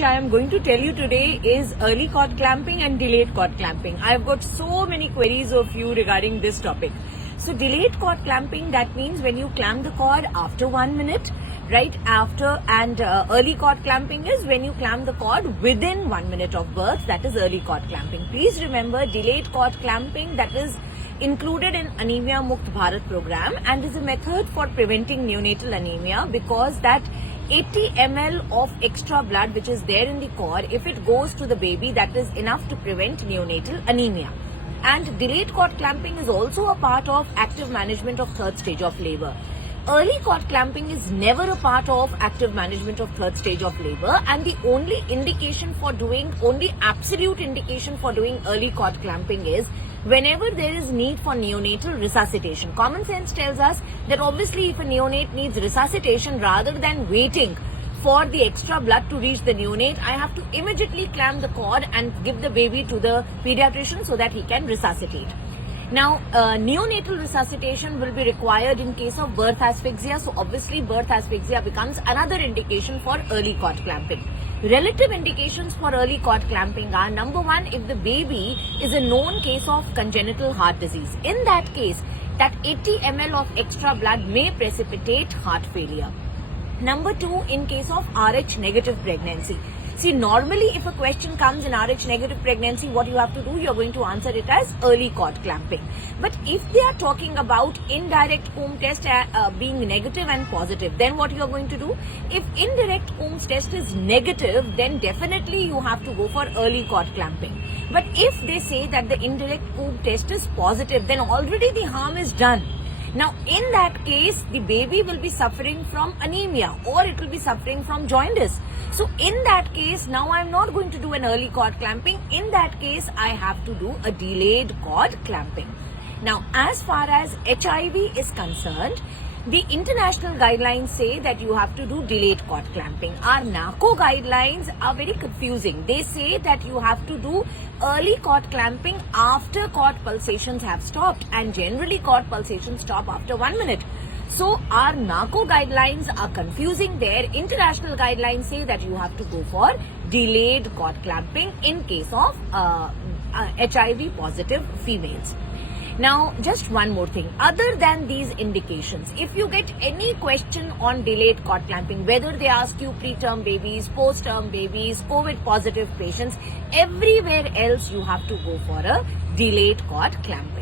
which I am going to tell you today is early cord clamping and delayed cord clamping. I've got so many queries of you regarding this topic. So delayed cord clamping, that means when you clamp the cord after 1 minute, right after, and early cord clamping is when you clamp the cord within 1 minute of birth, that is early cord clamping. Please remember, delayed cord clamping, that is included in Anemia Mukt Bharat program and is a method for preventing neonatal anemia, because that 80 ml of extra blood which is there in the cord, if it goes to the baby, that is enough to prevent neonatal anemia. And delayed cord clamping is also a part of active management of third stage of labor. Early cord clamping is never a part of active management of third stage of labor, and the only absolute indication for doing early cord clamping is whenever there is need for neonatal resuscitation. Common sense tells us that obviously if a neonate needs resuscitation, rather than waiting for the extra blood to reach the neonate, I have to immediately clamp the cord and give the baby to the pediatrician so that he can resuscitate. Now, neonatal resuscitation will be required in case of birth asphyxia. So obviously birth asphyxia becomes another indication for early cord clamping. Relative indications for early cord clamping are: number one, if the baby is a known case of congenital heart disease. In that case, that 80 ml of extra blood may precipitate heart failure. Number two, in case of Rh negative pregnancy. See, normally if a question comes in Rh negative pregnancy, what you have to do, you're going to answer it as early cord clamping. But if they are talking about indirect womb test being negative and positive, then what you're going to do? If indirect womb test is negative, then definitely you have to go for early cord clamping. But if they say that the indirect womb test is positive, then already the harm is done. Now, in that case, the baby will be suffering from anemia, or it will be suffering from jaundice. So, in that case, now I'm not going to do an early cord clamping. In that case, I have to do a delayed cord clamping. Now, as far as HIV is concerned, the international guidelines say that you have to do delayed cord clamping. Our NACO guidelines are very confusing. They say that you have to do early cord clamping after cord pulsations have stopped, and generally cord pulsations stop after 1 minute. So our NACO guidelines are confusing there. International guidelines say that you have to go for delayed cord clamping in case of HIV positive females. Now, just one more thing. Other than these indications, if you get any question on delayed cord clamping, whether they ask you preterm babies, post-term babies, COVID positive patients, everywhere else you have to go for a delayed cord clamping.